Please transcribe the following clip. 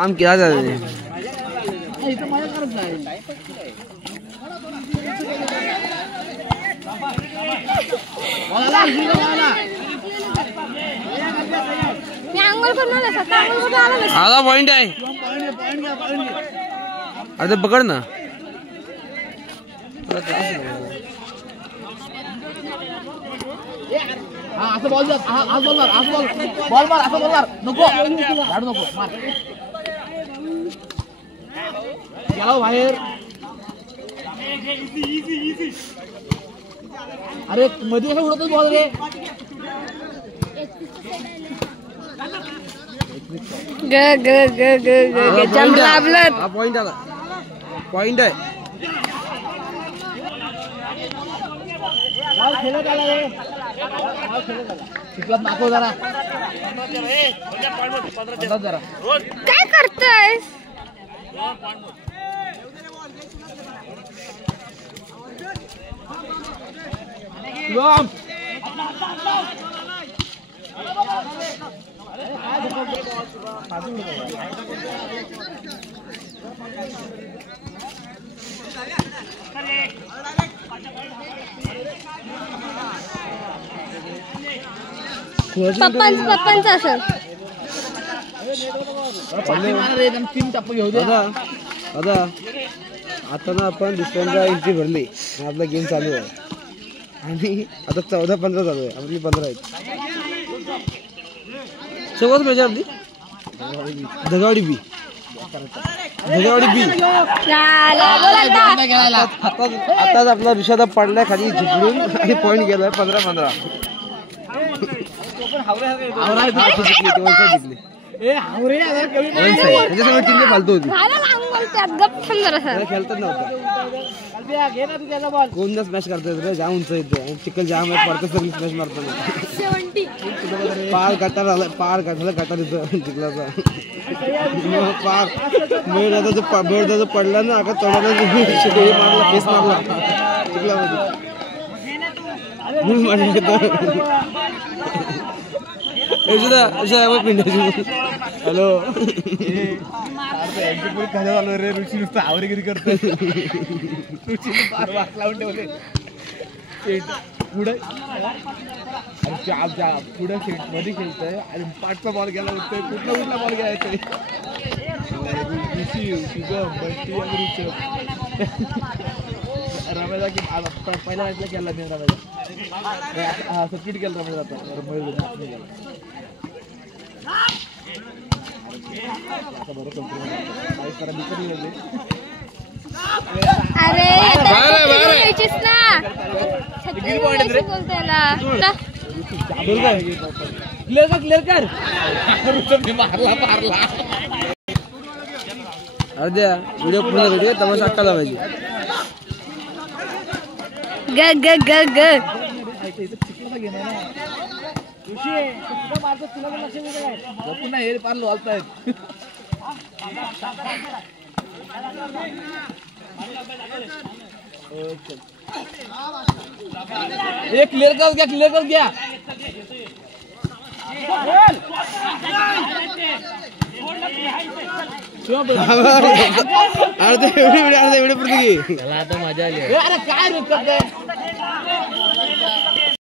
आम क्या जाते आधा पॉइंट आहे अरे पकड ना असं बॉल मार असं बॉल मार नको झाडू नको मार गेला बाहेर अरे मध्ये कसं उडतच बॉल रे ग पॉइंट आला पॉइंट आहे बॉल खेळत आला रे बॉल खेळत आला चिखलात नाको जरा काय करतोयस पप्पांचं असेल आता ना आपण दुसऱ्यांदा एंट्री भरली आपला गेम चालू आहे आणि आता 14-15 चालू आहे आपली 15 आहेत सोबत मजा आपली धगावडी बी आताच आपला ऋषादा पडलाय खाली झुकलून आणि पॉइंट गेलाय 15-15 त्याच्यासमोर टीम फालतू होती खेळतात नव्हतं कोणता स्मॅश करतात रे जाम उंच येते आणि चिखल जाम पडतं सगळी स्मॅश मारतो पार गटार गटार येतं चिखलाचा पार बेड पडला ना आता तोडाला मारला केस मारला चिखलामध्ये हॅलो झालं रे ऋषी नुसतं आवरेगिरी करतोय ठेवले पुढे पुढे मध्ये खेळतोय आणि 5चा बॉल गेला होतोय कुठला बॉल घ्यायचा रमेशला की पहिल्या मॅचला केला मी रमेशला सबस्टिट्यूट केलं रमेश आता क्लिअर कर मारला अर्ध्या व्हिडिओ पूर्ण व्हिडिओ तमाशा अक्काला पाहिजे पुन्हा हे पार लोलतायत क्लिअर कर घ्या अर्धे व्हिडिओ आता मजा आली अरे काय